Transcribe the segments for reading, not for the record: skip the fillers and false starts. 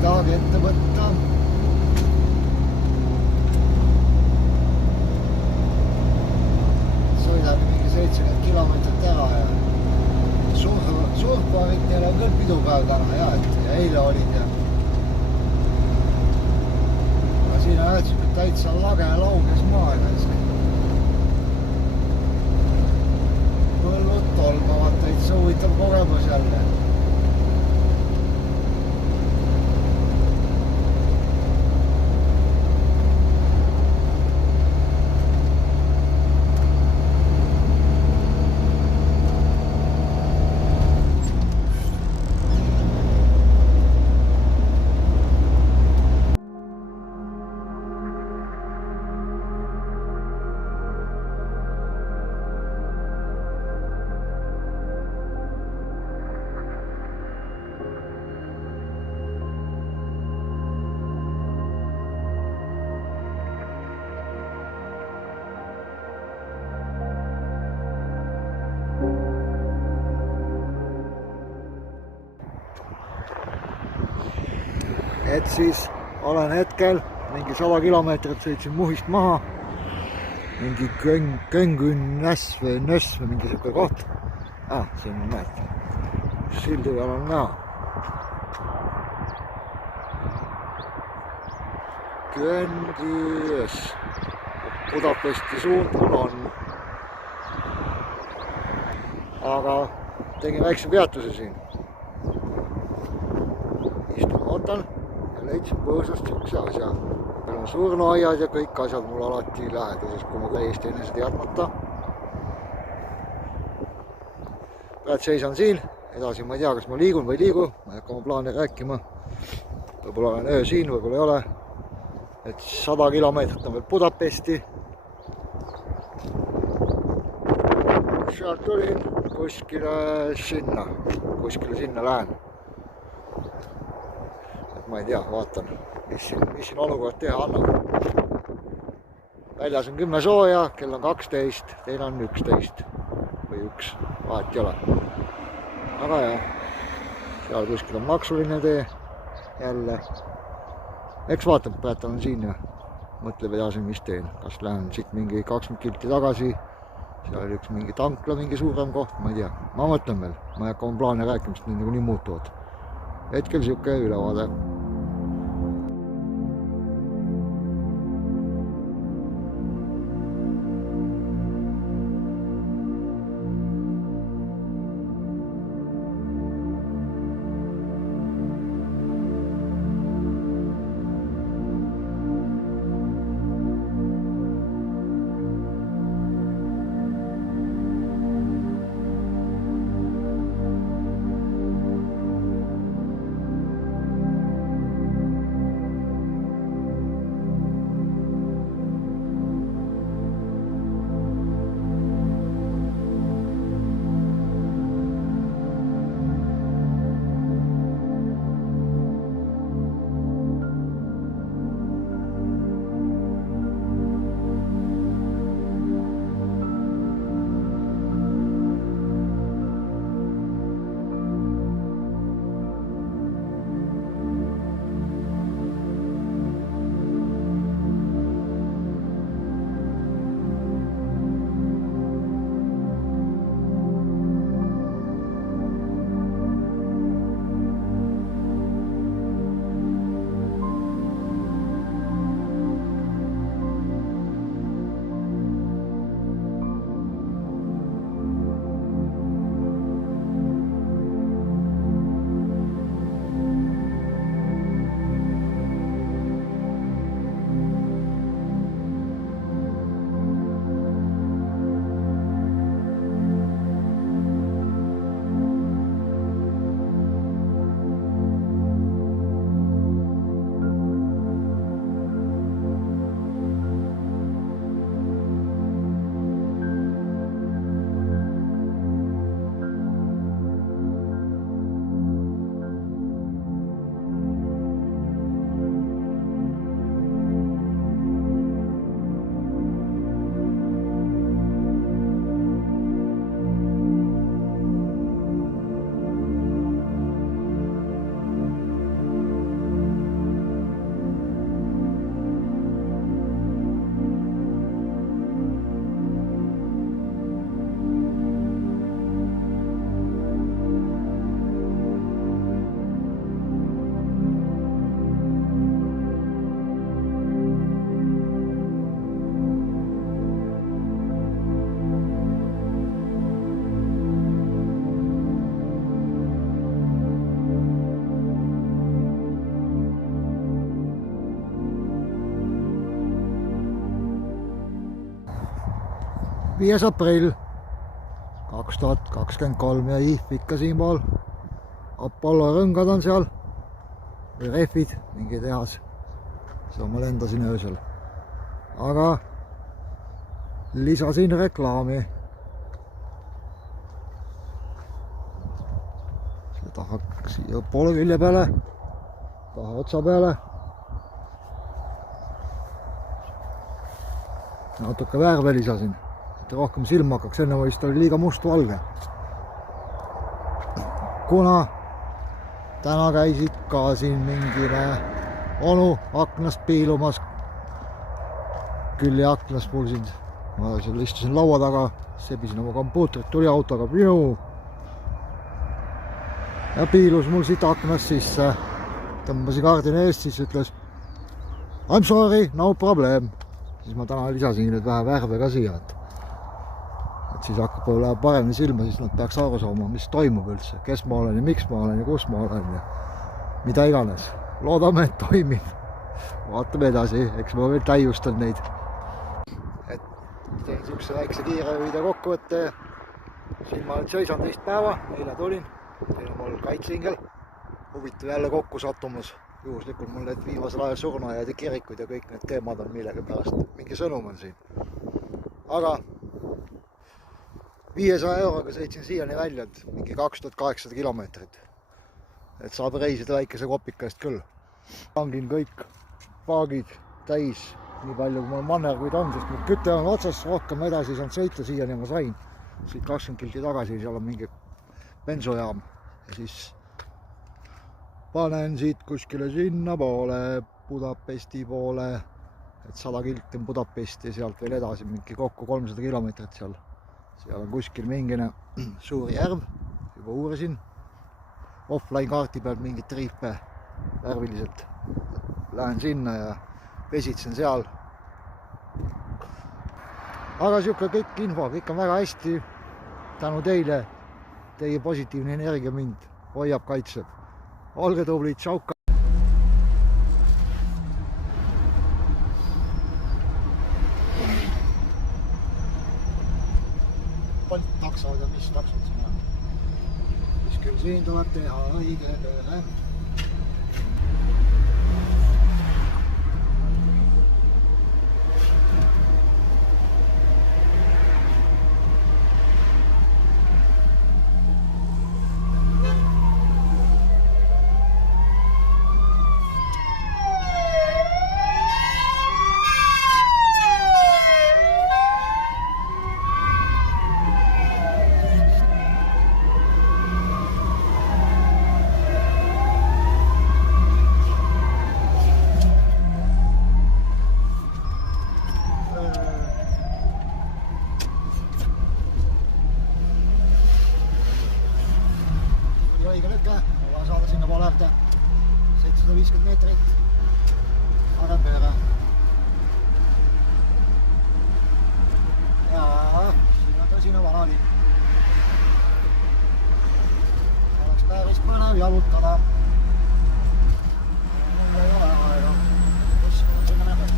tahagi ette võtta. Sõidagi mingi 70 kilomeetrit ära ja Suurpaaritel on küll pidupäev täna ja eile olid ja aga siin on jätsime täitsa lage lauges maailma. Põllud tolmavad, täitsa huvitav kogemus jälle. Et siis olen hetkel mingi 100 kilomeetrit sõitsin Muhist maha. Mingi Köngün-Näss või Nöss või mingi siuke koht. Siin on näed. Sildi peal on näha. Köngün-Näss. Budapesti suund mul on. Aga tegin väikse peatuse siin. Istun, ootan. Leidsin põõsast siukse asja. Meil on surnuaiad ja kõik asjad mul alati lähedases, kui ma täiesti enese teadmata. Praegu seisan siin, edasi ma ei tea, kas ma liigun või liigu, ma ei hakka oma plaane rääkima. Võib-olla olen öö siin, võib-olla ei ole. Et 100 kilomeetrit on veel Budapesti. Sealt tulin kuskile sinna lähen. Ma ei tea, vaatan, mis siin olukord teha annab. Väljas on 10 sooja, kell on 12, teil on 11 või 1, vahet ei ole. Aga jah, seal kuskil on maksuline tee jälle. Eks vaatan, praegu on siin ja mõtleb edasi, mis teen. Kas lähen siit mingi 20 kilti tagasi, seal oli üks mingi tankla, mingi suurem koht, ma ei tea. Ma mõtlen veel, ma ei hakka oma plaane rääkima, sest need nii muutuvad. Hetkel siuke ülevaade. 5. aprill 2023 ja IF ikka siinpool. Apollo rõngad on seal või rehvid, mingi tehas. See ma lendasin öösel. Aga lisasin reklaami. See tahaks siia poole külje peale, taha otsa peale. Natuke värve lisasin, et rohkem silma hakkaks, enne vist oli liiga must-valge. Kuna täna käisid ka siin mingine onu aknast piilumas, külje aknast mul siin, ma seal istusin laua taga, sebisin oma kompuutrit, tuli autoga ja piilus mul siit aknast sisse. Tõmbasin kaardina eest, siis ütles I'm sorry, no problem. Siis ma täna lisasin nüüd vähe värve ka siia, et siis hakkab läheb paremini silma, siis nad peaks aru saama, mis toimub üldse, kes ma olen ja miks ma olen ja kus ma olen ja mida iganes. Loodame, et toimib. Vaatame edasi, eks ma veel täiustan neid. Et teen siukse väikse kiire video kokkuvõtte. Siin ma olen seisan teist päeva, eile tulin. Siin on mul kaitseingel. Huvitav jälle kokku sattumus. Juhuslikult mul need viimasel ajal surnuaiad ja kirikud ja kõik need teemad on millega pärast. Mingi sõnum on siin. Aga 500 euroga sõitsin siiani välja, et mingi 2800 kilomeetrit. Et saab reisida väikese kopika eest küll. Tangin kõik paagid täis, nii palju kui mul mannerguid on, sest mul küte on otsas, rohkem edasi saanud sõita, siiani ma sain. Siit 20 kilti tagasi, seal on mingi bensojaam ja siis panen siit kuskile sinna poole, Budapesti poole, et 100 kilti on Budapesti ja sealt veel edasi mingi kokku 300 kilomeetrit seal. Seal on kuskil mingine suur järv, juba uurisin, offline kaarti peal mingit triipe värviliselt. Lähen sinna ja vesitsen seal. Aga siuke kõik info, kõik on väga hästi. Tänu teile, teie positiivne energia mind hoiab, kaitseb. Olge tublid, tšauka! Palju taksod ja mis taksod siin on? Mis küll siin tuleb teha õige tööle. Õige lükke, ma saada sinna poole äärde 750 meetrit parem pööre. Ja siin on tõsine vanali. Oleks päris põnev jalutada. Mul ei ole aega. Kus on sinna näbe?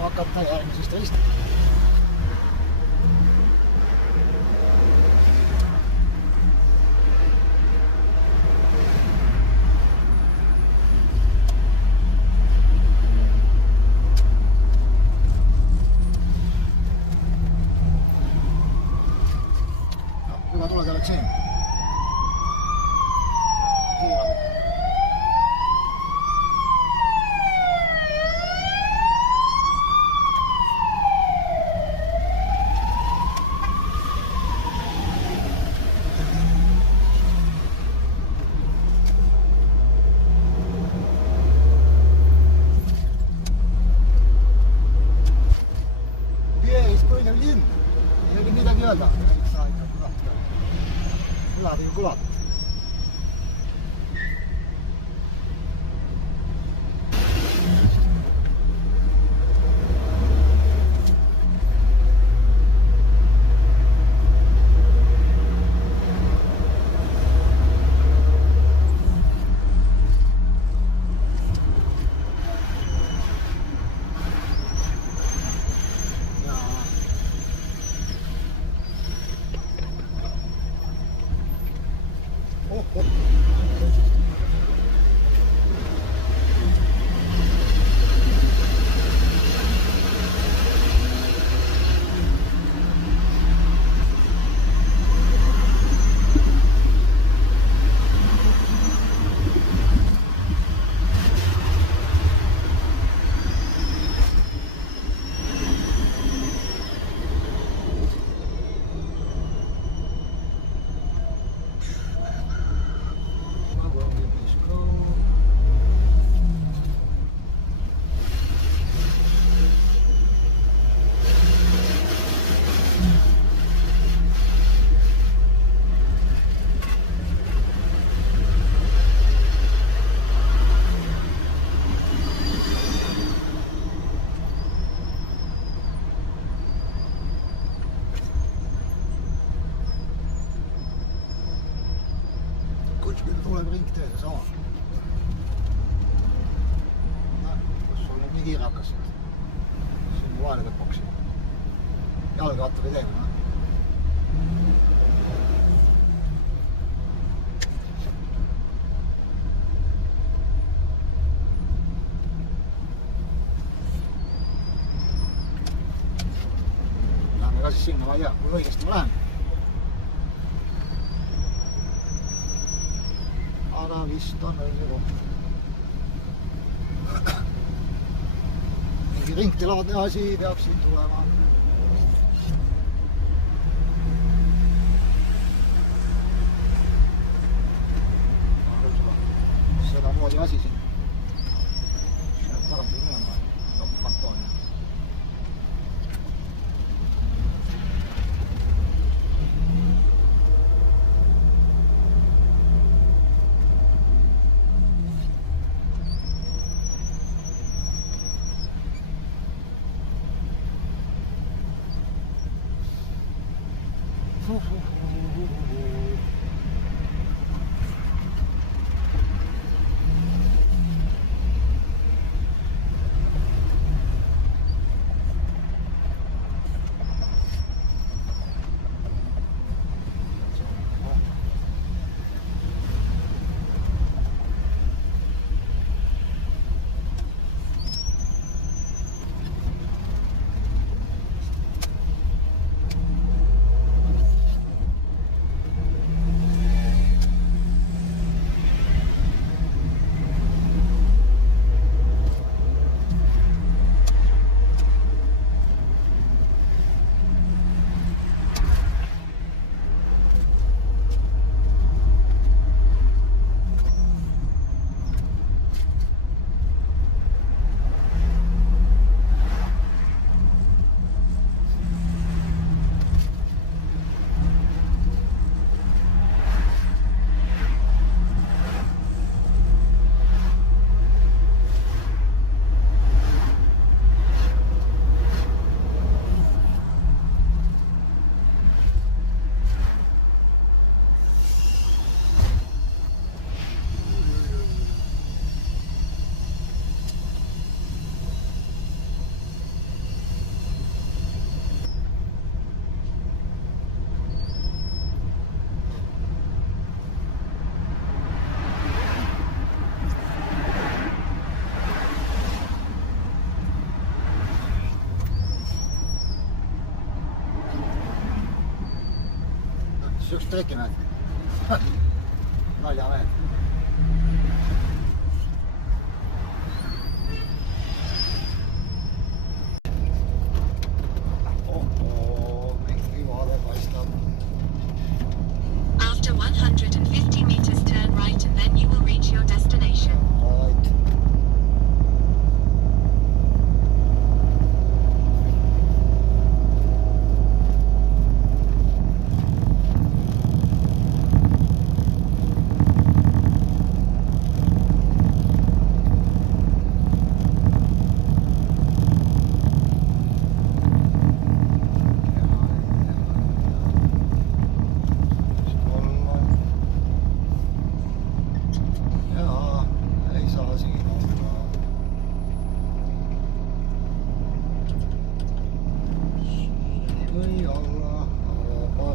Hakata järgmisest rist. Hyvä tulla käydäkseen. öelda, ei saa ikka kulata. Kulad ju kulata. Tuleb ringteed sama. Kus sul nüüd nii kiire hakkasid? Siin vahele lõpuks. Jalgratta või teema. Lähme ka siis sinna, ma ei tea, kui õigesti ma lähen. Aga vist on õige koht. Mingi ringtelaadne asi peab siin tulema. Seda moodi asi siin. See on tagant või minema. Kartoon. Sihukest treki näed. Naljamehed. Mingi vaade paistab. After 150 meters turn right and then you will reach your destination. Right.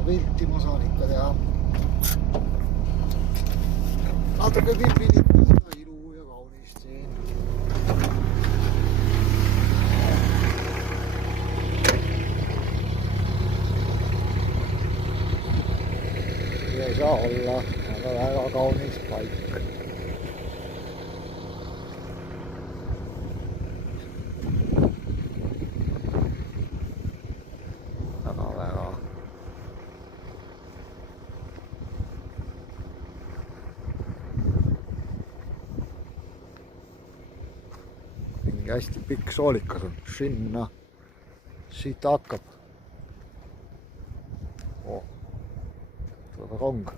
pilti ma saan ikka teha. Natuke pipilikas ka ilu ja kaunist siin. Ei saa olla, aga väga kaunis paik. Väga. Mingi hästi pikk soolikas on sinna. Siit hakkab. Tuleb rong.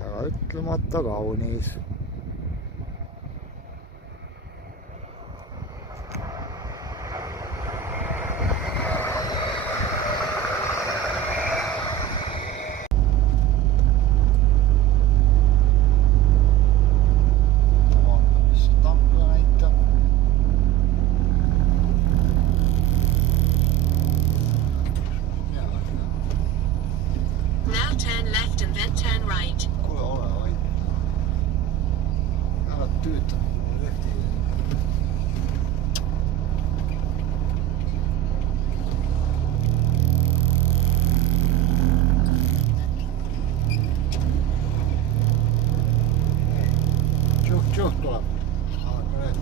Väga ütlemata kaunis. Now turn left and then turn right. Kuule, ole vaid. Ära tüüta lehti. Tšuh tuleb. Aga need.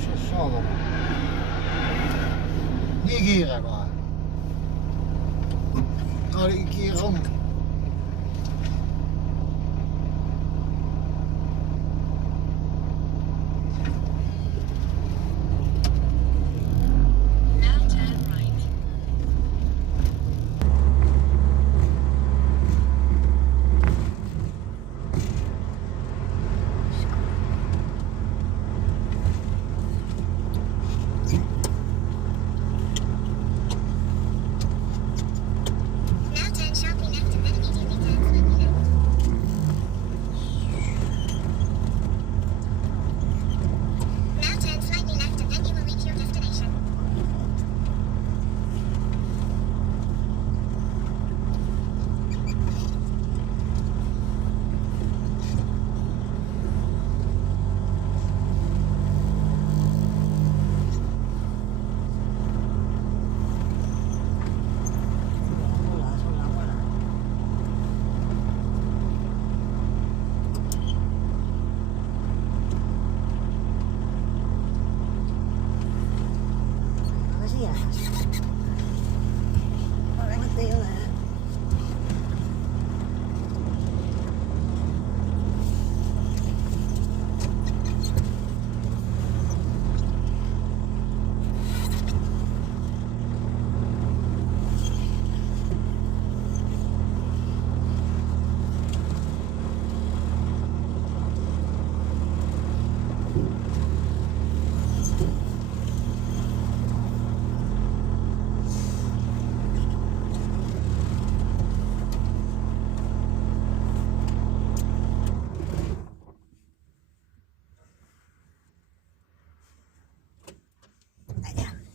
See saad oma. Nii kiire kohe. Oli kiire rong. Now turn right.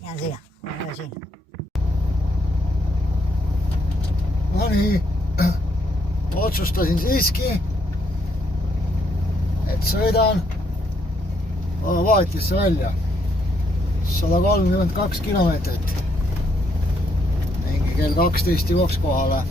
Jään siihen. Olen siinä. No niin, otsustasin siiski, et sõidan vahetisse välja 132 kilomeetrit. Mingi kell 12 jõuaks kohale.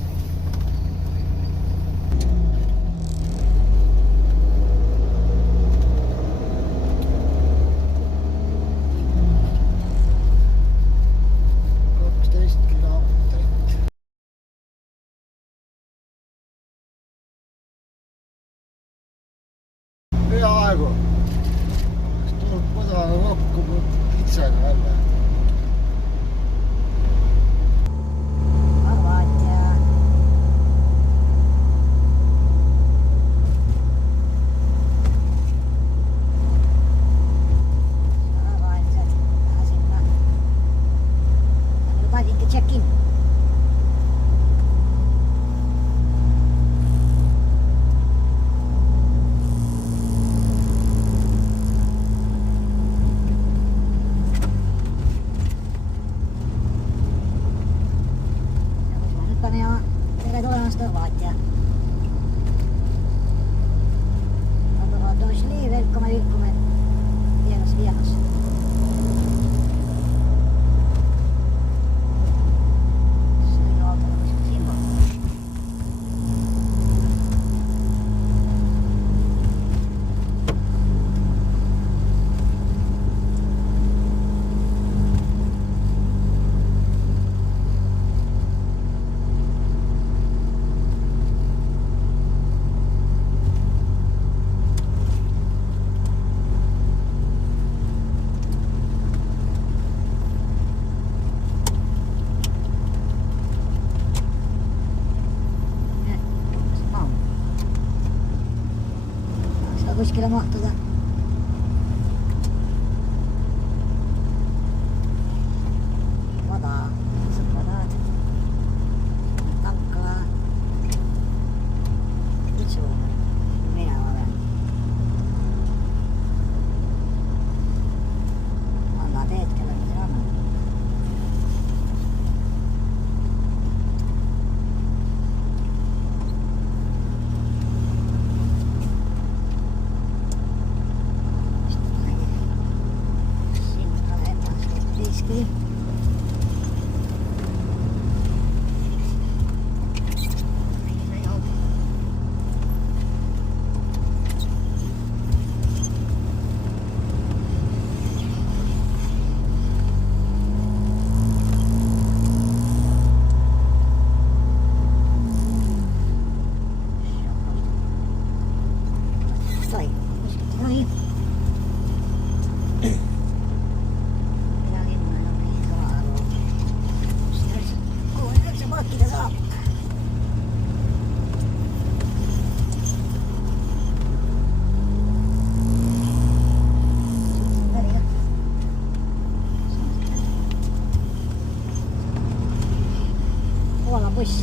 Peaaegu. Tuleb kodaga kokku pitsaga välja. kuskile mahtuda. Vada, sõbrad. Tanka. Kutsu. Minema veel. Anna teed, kellel see on. Siiski. Sai, kuskilt ei tohi. Pakkida saab. Poola buss.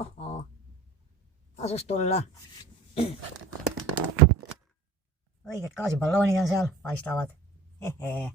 Ohoo, tasus tulla. Õiged gaasiballoonid on seal, paistavad. Hehee.